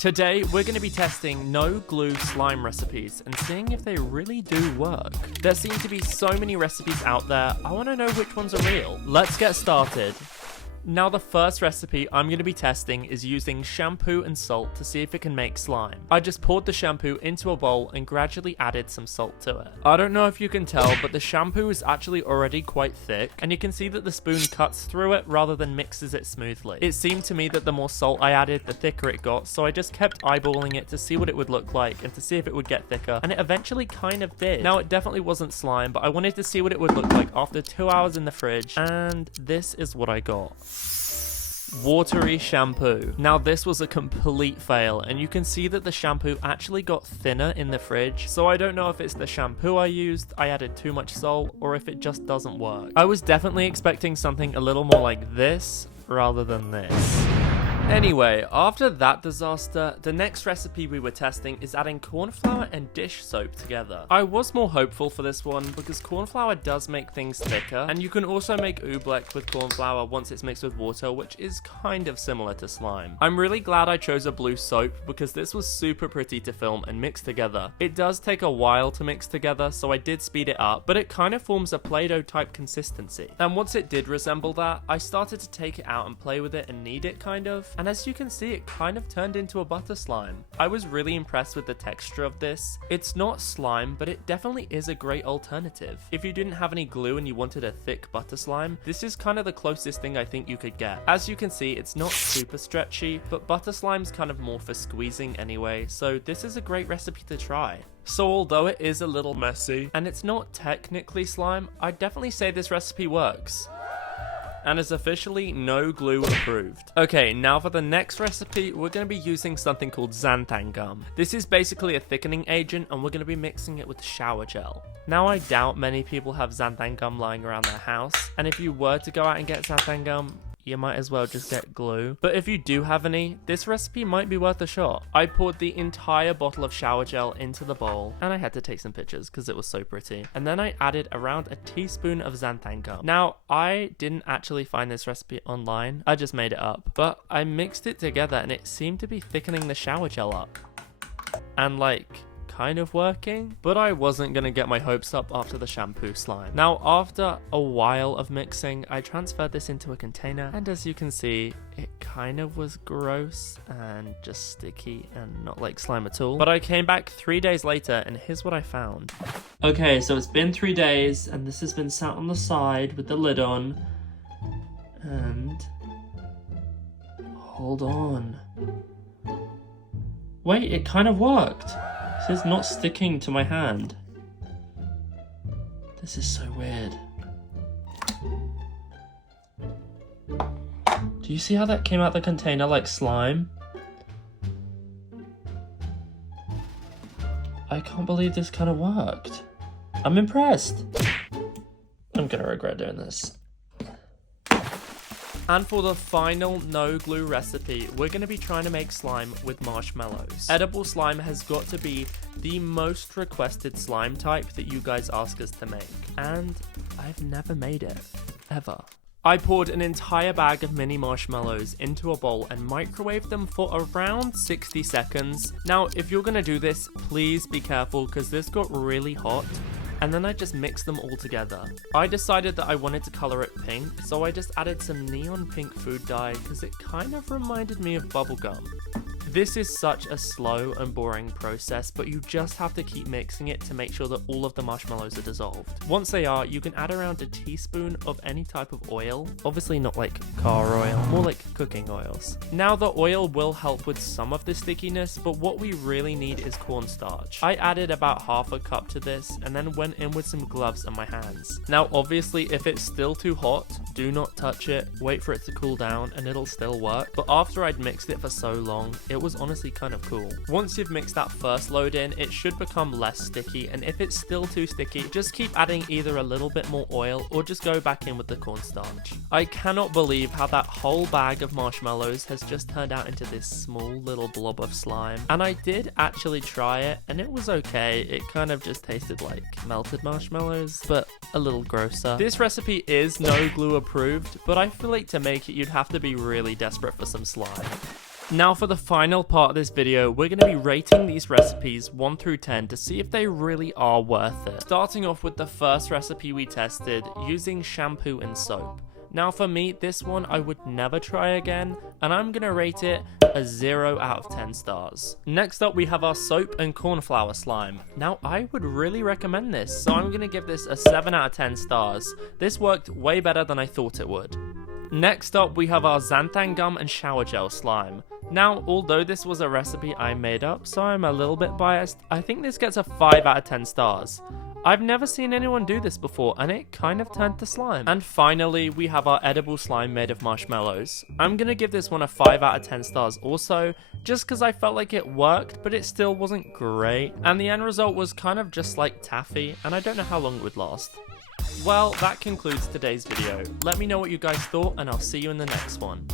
Today, we're going to be testing no glue slime recipes and seeing if they really do work. There seem to be so many recipes out there, I want to know which ones are real. Let's get started. Now the first recipe I'm going to be testing is using shampoo and salt to see if it can make slime. I just poured the shampoo into a bowl and gradually added some salt to it. I don't know if you can tell, but the shampoo is actually already quite thick, and you can see that the spoon cuts through it rather than mixes it smoothly. It seemed to me that the more salt I added, the thicker it got, so I just kept eyeballing it to see what it would look like and to see if it would get thicker, and it eventually kind of did. Now it definitely wasn't slime, but I wanted to see what it would look like after 2 hours in the fridge, and this is what I got. Watery shampoo. Now this was a complete fail, and you can see that the shampoo actually got thinner in the fridge, so I don't know if it's the shampoo I used, I added too much salt, or if it just doesn't work. I was definitely expecting something a little more like this rather than this. Anyway, after that disaster, the next recipe we were testing is adding corn flour and dish soap together. I was more hopeful for this one because corn flour does make things thicker, and you can also make oobleck with corn flour once it's mixed with water, which is kind of similar to slime. I'm really glad I chose a blue soap because this was super pretty to film and mix together. It does take a while to mix together, so I did speed it up, but it kind of forms a Play-Doh type consistency. And once it did resemble that, I started to take it out and play with it and knead it kind of. And as you can see, it kind of turned into a butter slime. I was really impressed with the texture of this. It's not slime, but it definitely is a great alternative. If you didn't have any glue and you wanted a thick butter slime, this is kind of the closest thing I think you could get. As you can see, it's not super stretchy, but butter slime's kind of more for squeezing anyway, so this is a great recipe to try. So although it is a little messy, and it's not technically slime, I'd definitely say this recipe works. And is officially no glue approved. Okay, now for the next recipe, we're going to be using something called Xanthan gum. This is basically a thickening agent, and we're going to be mixing it with shower gel. Now I doubt many people have Xanthan gum lying around their house, and if you were to go out and get Xanthan gum, you might as well just get glue. But if you do have any, this recipe might be worth a shot. I poured the entire bottle of shower gel into the bowl, and I had to take some pictures because it was so pretty. And then I added around a teaspoon of Xanthan gum. Now, I didn't actually find this recipe online, I just made it up. But I mixed it together and it seemed to be thickening the shower gel up. And like, kind of working, but I wasn't gonna get my hopes up after the shampoo slime. Now after a while of mixing, I transferred this into a container, and as you can see, it kind of was gross and just sticky and not like slime at all. But I came back 3 days later and here's what I found. Okay, so it's been 3 days and this has been sat on the side with the lid on, and hold on. Wait, it kind of worked. This is not sticking to my hand. This is so weird. Do you see how that came out the container like slime? I can't believe this kind of worked. I'm impressed. I'm gonna regret doing this. And for the final no glue recipe, we're going to be trying to make slime with marshmallows. Edible slime has got to be the most requested slime type that you guys ask us to make. And I've never made it, ever. I poured an entire bag of mini marshmallows into a bowl and microwaved them for around 60 seconds. Now, if you're going to do this, please be careful because this got really hot. And then I just mixed them all together. I decided that I wanted to color it pink, so I just added some neon pink food dye because it kind of reminded me of bubblegum. This is such a slow and boring process, but you just have to keep mixing it to make sure that all of the marshmallows are dissolved. Once they are, you can add around a teaspoon of any type of oil. Obviously not like car oil, more like cooking oils. Now the oil will help with some of the stickiness, but what we really need is cornstarch. I added about half a cup to this and then went in with some gloves on my hands. Now obviously if it's still too hot, do not touch it, wait for it to cool down and it'll still work. But after I'd mixed it for so long, it was honestly kind of cool. Once you've mixed that first load in, it should become less sticky, and if it's still too sticky, just keep adding either a little bit more oil or just go back in with the cornstarch. I cannot believe how that whole bag of marshmallows has just turned out into this small little blob of slime. And I did actually try it and it was okay. It kind of just tasted like melted marshmallows, but a little grosser. This recipe is no glue approved, but I feel like to make it you'd have to be really desperate for some slime. Now for the final part of this video, we're going to be rating these recipes 1 through 10 to see if they really are worth it. Starting off with the first recipe we tested, using shampoo and soap. Now for me, this one I would never try again, and I'm going to rate it a 0 out of 10 stars. Next up we have our soap and cornflour slime. Now I would really recommend this, so I'm going to give this a 7 out of 10 stars. This worked way better than I thought it would. Next up we have our xanthan gum and shower gel slime. Now, although this was a recipe I made up, so I'm a little bit biased, I think this gets a 5 out of 10 stars. I've never seen anyone do this before, and it kind of turned to slime. And finally, we have our edible slime made of marshmallows. I'm gonna give this one a 5 out of 10 stars also, just because I felt like it worked, but it still wasn't great, and the end result was kind of just like taffy, and I don't know how long it would last. Well, that concludes today's video. Let me know what you guys thought, and I'll see you in the next one.